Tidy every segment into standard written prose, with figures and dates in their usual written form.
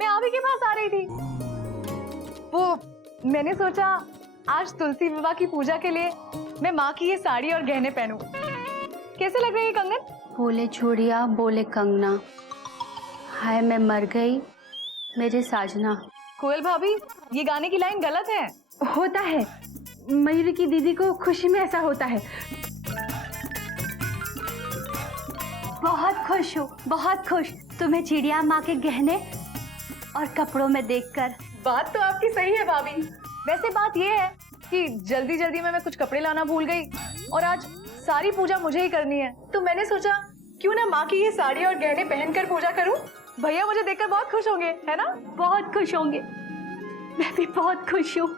मैं आप ही के पास आ रही थी। वो मैंने सोचा आज तुलसी विवाह की पूजा के लिए मैं माँ की ये साड़ी और गहने पहनूं। कैसे लग रही है कंगन? बोले चूड़िया बोले कंगना, हाय मैं मर गई मेरे साजना। कोयल भाभी, ये गाने की लाइन गलत है। होता है, मयूरी की दीदी को खुशी में ऐसा होता है। बहुत खुश हूँ, बहुत खुश तुम्हें चिड़िया माँ के गहने और कपड़ों में देखकर। बात तो आपकी सही है भाभी। वैसे बात ये है कि जल्दी जल्दी में मैं कुछ कपड़े लाना भूल गई और आज सारी पूजा मुझे ही करनी है, तो मैंने सोचा क्यों ना माँ की ये साड़ी और गहने पहनकर पूजा करूं। भैया मुझे देखकर बहुत खुश होंगे, है ना? बहुत खुश होंगे, मैं भी बहुत खुश हूँ।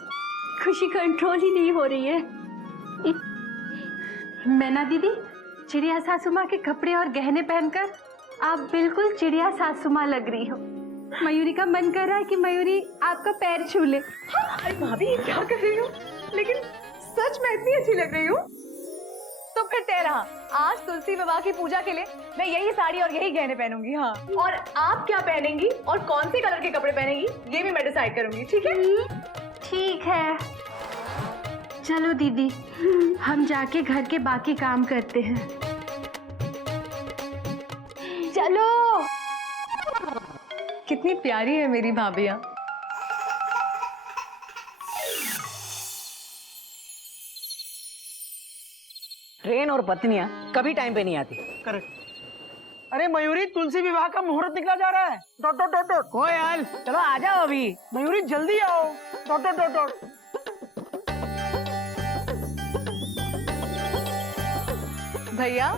खुशी कंट्रोल ही नहीं हो रही है। मैना दीदी, चिड़िया सासू माँ के कपड़े और गहने पहनकर आप बिल्कुल चिड़िया सासू माँ लग रही हो। मयूरी का मन कर रहा है कि मयूरी आपका पैर छू ले। अरे भाभी ये क्या कर रही हो? लेकिन सच में इतनी अच्छी लग रही हूँ। तो फिर तय रहा, आज तुलसी विवाह की पूजा के लिए मैं यही साड़ी और यही गहने पहनूंगी। हाँ, और आप क्या पहनेंगी और कौन से कलर के कपड़े पहनेंगी ये भी मैं डिसाइड करूंगी, ठीक है? ठीक है, चलो दीदी हम जाके घर के बाकी काम करते हैं। चलो। कितनी प्यारी है मेरी भाभियाँ। ट्रेन और पत्नियां कभी टाइम पे नहीं आती। करेक्ट। अरे मयूरी, तुलसी विवाह का मुहूर्त निकला जा रहा है। Dot dot dot dot. ओ यार चलो आ जाओ अभी। मयूरी जल्दी आओ। Dot dot dot dot. भैया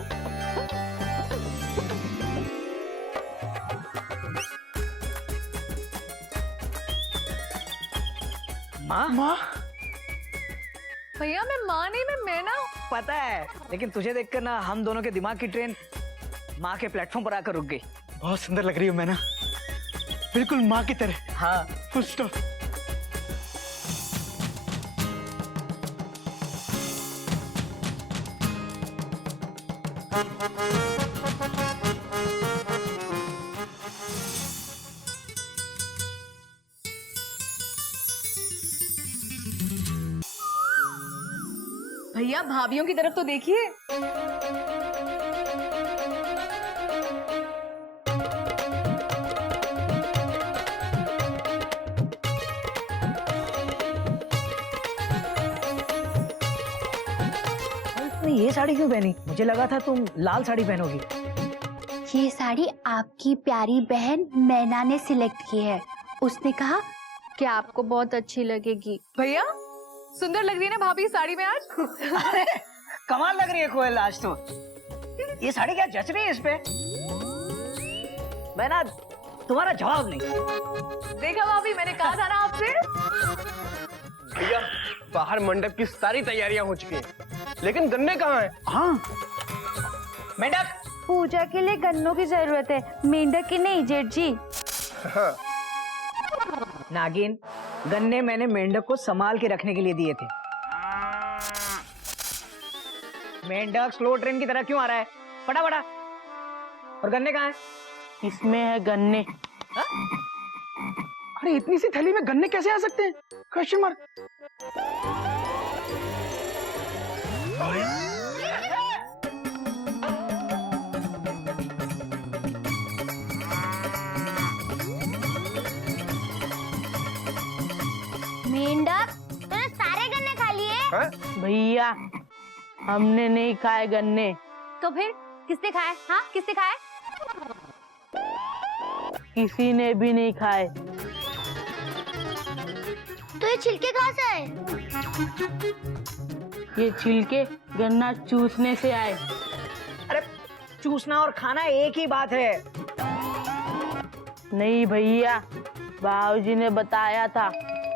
माँ माँ, भैया मैं माँ नहीं, मैं मैना हूँ। पता है, लेकिन तुझे देखकर ना हम दोनों के दिमाग की ट्रेन माँ के प्लेटफॉर्म पर आकर रुक गई। बहुत सुंदर लग रही हो मैना, बिल्कुल माँ की तरह। हाँ फुल स्टॉप। भैया भाभियों की तरफ तो देखिए। तुमने ये साड़ी क्यों पहनी? मुझे लगा था तुम लाल साड़ी पहनोगी। ये साड़ी आपकी प्यारी बहन मैना ने सिलेक्ट की है। उसने कहा कि आपको बहुत अच्छी लगेगी। भैया सुंदर लग रही है ना भाभी साड़ी में आज? अरे कमाल लग रही है कोयल आज तो। ये साड़ी क्या जच रही है इस पे? मैं ना तुम्हारा जवाब नहीं। देखा भाभी, मैंने कहा था ना आपसे। भैया बाहर मंडप की सारी तैयारियां हो चुकी हैं, लेकिन गन्ने कहाँ हैं? हाँ मेंढक। पूजा के लिए गन्नों की जरूरत है, मेंढक की नहीं जेठ जी। हाँ। नागिन, गन्ने मैंने मेंढक को संभाल के रखने के लिए दिए थे। मेंढक स्लो ट्रेन की तरह क्यों आ रहा है? फटा फटा। और गन्ने कहाँ है? इसमें है गन्ने। अरे इतनी सी थैली में गन्ने कैसे आ सकते हैं? Question mark. मेंढक तूने सारे गन्ने खा लिए? हाँ? भैया हमने नहीं खाए गन्ने। तो फिर किसने खाए? हाँ किसने खाए? किसी ने भी नहीं खाए। तो ये छिलके कहाँ से आए? ये छिलके गन्ना चूसने से आए। अरे चूसना और खाना एक ही बात है। नहीं भैया, बाबूजी ने बताया था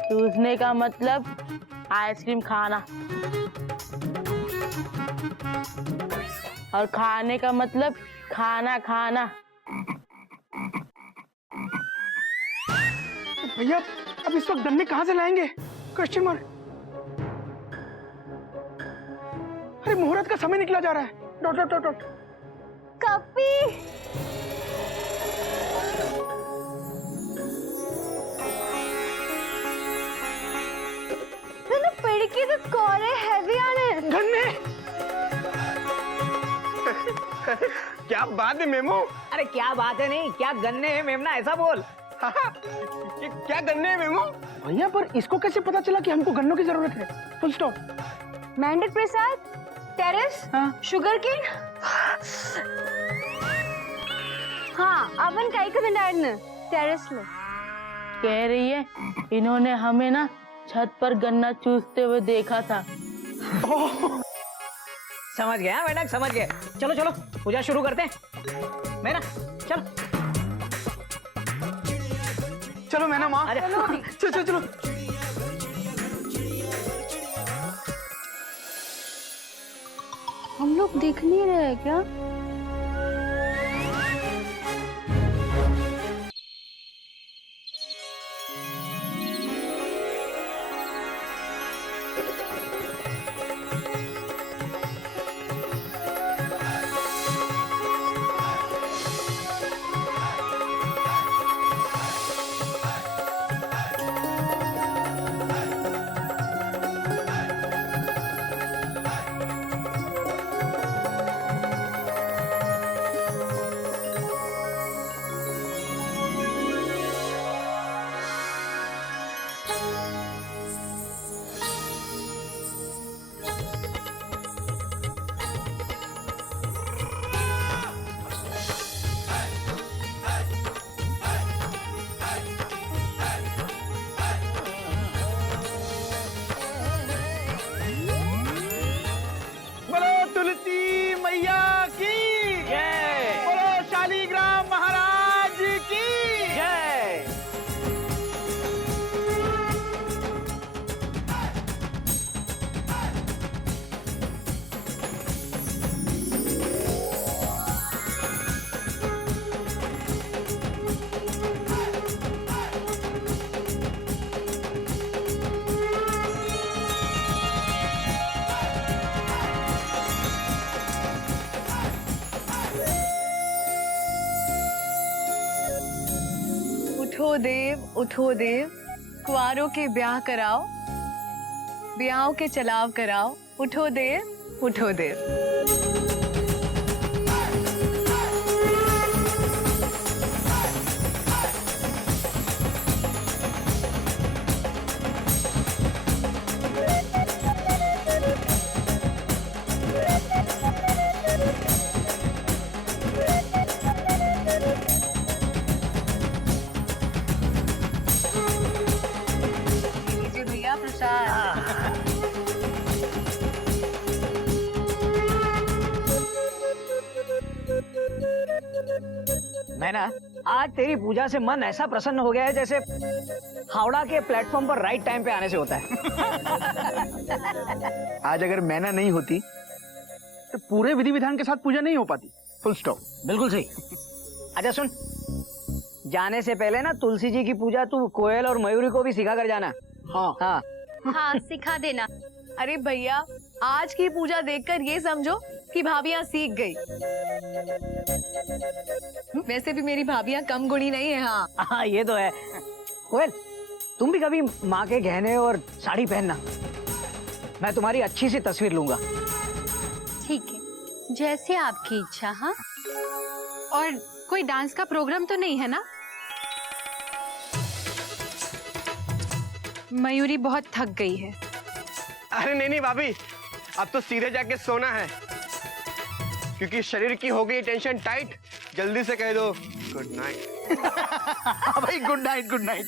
चूसने का मतलब आइसक्रीम खाना और खाने का मतलब खाना खाना। भैया अब इस वक्त गन्ने कहाँ से लाएंगे? Question mark. अरे मुहूर्त का समय निकला जा रहा है। Dot dot dot dot. कपी क्या बात है मेमो? अरे क्या बात है, नहीं क्या गन्ने हैं मेमना, ऐसा बोल। ये क्या गन्ने हैं मेमो? भैया पर इसको कैसे पता चला कि हमको गन्नों की जरूरत है? Full stop. मेंढक प्रसाद, टेरेस, शुगर केन. हाँ, अपन काय करणार ना टेरेस में. कह रही है इन्होंने हमें ना छत पर गन्ना चूसते हुए देखा था। समझ गया मेंढक, समझ गए। चलो चलो पूजा शुरू करते हैं। मैना चलो। चलो मैना माँ, अरे चलो चलो चलो। हम लोग दिख नहीं रहे क्या? बोलो तुलसी मैया की जय बोलो शालीग्राम महाराज की जय। उठो देव, कुंवारों के ब्याह कराओ, ब्याहों के चलाव कराओ। उठो देव, उठो देव। लीजिए भैया प्रसाद। मैना आज तेरी पूजा से मन ऐसा प्रसन्न हो गया है जैसे हावड़ा के प्लेटफॉर्म पर राइट टाइम पे आने से होता है। आज अगर मैना नहीं होती तो पूरे विधि विधान के साथ पूजा नहीं हो पाती। Full stop. बिल्कुल सही। अच्छा सुन, जाने से पहले ना तुलसी जी की पूजा तू कोयल और मयूरी को भी सिखा कर जाना। हाँ हाँ हाँ, सिखा देना। अरे भैया, आज की पूजा देखकर ये समझो कि भाभियां सीख गई। वैसे भी मेरी भाभियां कम गुणी नहीं है। हाँ हाँ ये तो है। कोयल तुम भी कभी माँ के गहने और साड़ी पहनना, मैं तुम्हारी अच्छी सी तस्वीर लूंगा। ठीक है, जैसे आपकी इच्छा। हाँ, और कोई डांस का प्रोग्राम तो नहीं है ना? मयूरी बहुत थक गई है। अरे नहीं नहीं भाभी, अब तो सीधे जाके सोना है, क्योंकि शरीर की हो गई टेंशन टाइट। जल्दी से कह दो गुड नाइट। भाई गुड नाइट, गुड नाइट।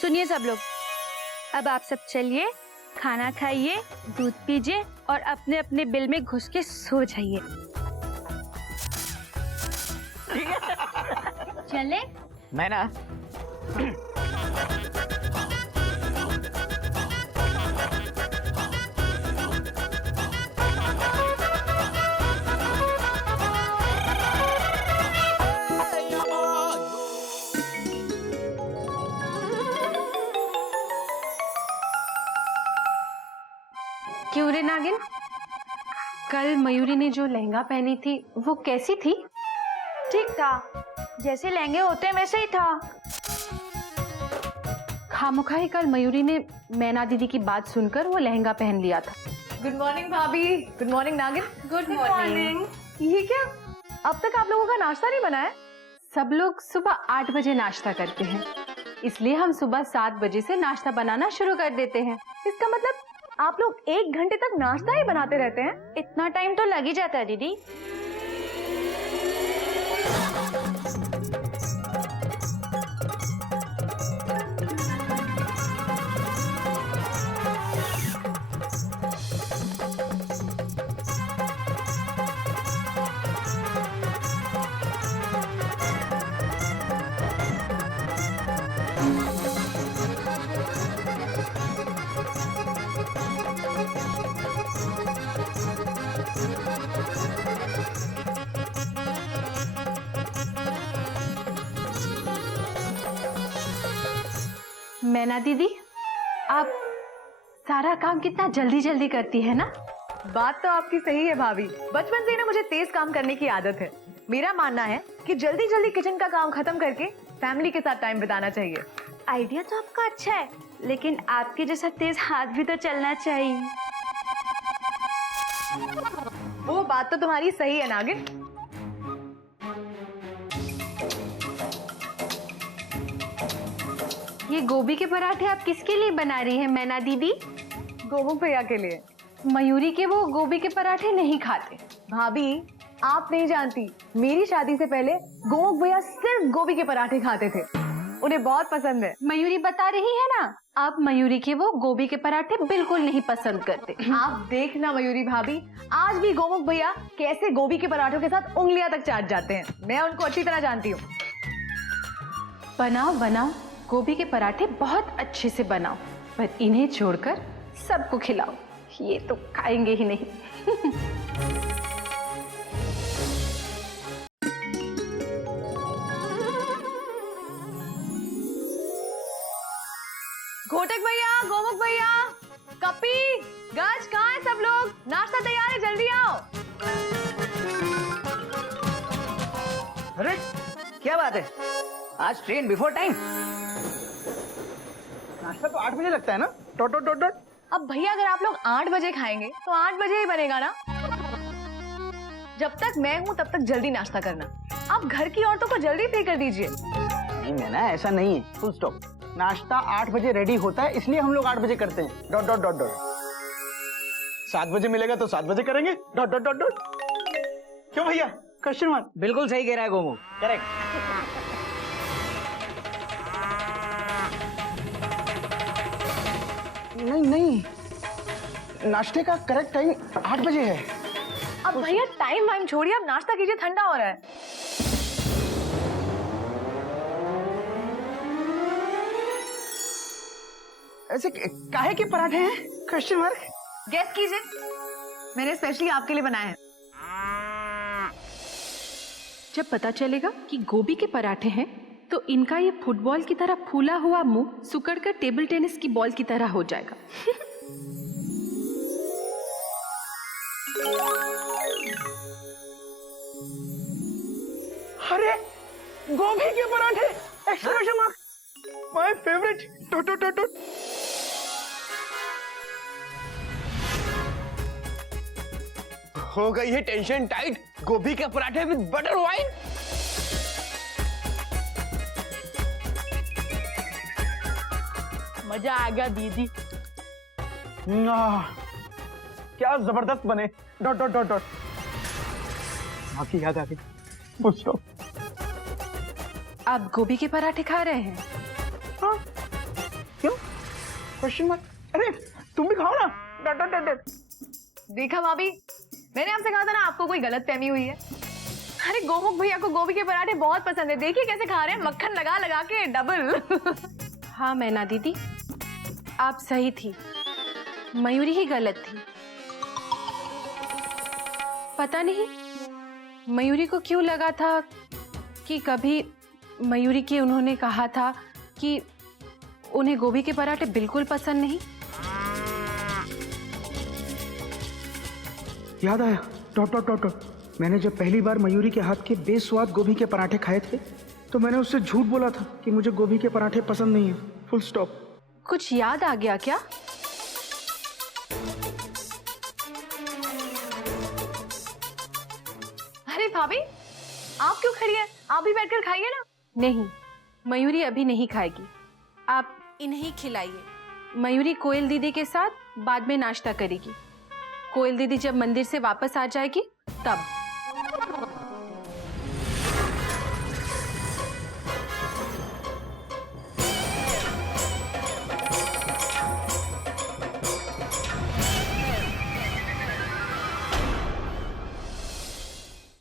सुनिए सब लोग, अब आप सब चलिए, खाना खाइए, दूध पीजिए और अपने अपने बिल में घुस के सो जाइए। चले? मैं ना क्यों रे नागिन, कल मयूरी ने जो लहंगा पहनी थी वो कैसी थी? ठीक था, जैसे लहंगे होते हैं वैसे ही था। खामोखा ही कल मयूरी ने मैना दीदी की बात सुनकर वो लहंगा पहन लिया था। गुड मॉर्निंग भाभी। गुड मॉर्निंग नागिन। Good morning. ये क्या, अब तक आप लोगों का नाश्ता नहीं बना है? सब लोग सुबह 8 बजे नाश्ता करते हैं, इसलिए हम सुबह 7 बजे से नाश्ता बनाना शुरू कर देते हैं। इसका मतलब आप लोग 1 घंटे तक नाश्ता ही बनाते रहते हैं? इतना टाइम तो लग ही जाता है दीदी। मैना दीदी, आप सारा काम कितना जल्दी जल्दी करती है ना। बात तो आपकी सही है भाभी, बचपन से ही ना मुझे तेज काम करने की आदत है। मेरा मानना है कि जल्दी जल्दी किचन का काम खत्म करके फैमिली के साथ टाइम बिताना चाहिए। आइडिया तो आपका अच्छा है, लेकिन आपके जैसा तेज हाथ भी तो चलना चाहिए। वो बात तो तुम्हारी सही है नागिन। ये गोभी के पराठे आप किसके लिए बना रही हैं मैना दीदी? गोमुख भैया के लिए। मयूरी के वो गोभी के पराठे नहीं खाते। भाभी आप नहीं जानती, मेरी शादी से पहले गोमुख भैया सिर्फ गोभी के पराठे खाते थे, उन्हें बहुत पसंद है। मयूरी बता रही है ना, आप मयूरी के वो गोभी के पराठे बिल्कुल नहीं पसंद करते। आप देखना मयूरी भाभी, आज भी गोमुख भैया कैसे गोभी के पराठों के साथ उंगलियां तक चाट जाते हैं। मैं उनको अच्छी तरह जानती हूँ। बनाओ बनाओ, गोभी के पराठे बहुत अच्छे से बनाओ, पर इन्हें छोड़कर सबको खिलाओ, ये तो खाएंगे ही नहीं। घोटक भैया, गोमुख भैया, कपी, गज, कहाँ है सब लोग? नाश्ता तैयार है, जल्दी आओ। अरे क्या बात है, आज ट्रेन बिफोर टाइम। नाश्ता तो 8 बजे लगता है ना? Dot dot dot dot. अब भैया अगर आप लोग 8 बजे खाएंगे तो 8 बजे ही बनेगा ना। जब तक मैं हूँ तब तक जल्दी नाश्ता करना। आप घर की औरतों को जल्दी फ्री कर दीजिए। नहीं मैना, ऐसा नहीं है, फुल स्टॉप। नाश्ता 8 बजे रेडी होता है, इसलिए हम लोग 8 बजे करते हैं। Dot dot dot dot. 7 बजे मिलेगा तो 7 बजे करेंगे। Dot dot dot dot. क्यों भैया, क्वेश्चन मार्क? बिल्कुल सही कह रहा है गोमुख। करेक्ट। नहीं नहीं, नाश्ते का करेक्ट टाइम 8 बजे है। अब भैया टाइम वाइम छोड़िए, अब नाश्ता कीजिए, ठंडा हो रहा है। ऐसे काहे के पराठे हैं? Question mark. गेस कीजिए, मैंने स्पेशली आपके लिए बनाए हैं। जब पता चलेगा कि गोभी के पराठे हैं, तो इनका ये फुटबॉल की तरह फूला हुआ मुंह सुकड़कर टेबल टेनिस की बॉल की तरह हो जाएगा। अरे गोभी के पराठे! Exclamation mark! My favourite! Dot dot dot dot. हो गई है टेंशन टाइट, गोभी के पराठे विद बटर वाइन। मजा आ गया दीदी। क्या जबरदस्त बने। Dot dot dot dot. माँ की याद आ गई। Full stop. आप गोभी के पराठे खा रहे हैं? हाँ, क्यों? Question mark. अरे तुम भी खाओ ना। Dot dot dot dot. देखा भाभी, मैंने आपसे कहा था ना आपको कोई गलत फहमी हुई है। अरे गोमुख भैया को गोभी के पराठे बहुत पसंद है, देखिए कैसे खा रहे हैं, मक्खन लगा लगा के डबल। हाँ मैना दीदी, आप सही थी, मयूरी ही गलत थी। पता नहीं मयूरी को क्यों लगा था कि कभी मयूरी की उन्होंने कहा था कि उन्हें गोभी के पराठे बिल्कुल पसंद नहीं। याद आया। Dot dot dot dot. मैंने जब पहली बार मयूरी के हाथ के बेस्वाद गोभी के पराठे खाए थे, तो मैंने उससे झूठ बोला था कि मुझे गोभी के पराठे पसंद नहीं है। Full stop. कुछ याद आ गया क्या? अरे भाभी, आप क्यों खड़ी हैं? आप भी बैठकर खाइए ना। नहीं, मयूरी अभी नहीं खाएगी, आप इन्हें खिलाइए। मयूरी कोयल दीदी के साथ बाद में नाश्ता करेगी। कोयल दीदी जब मंदिर से वापस आ जाएगी तब।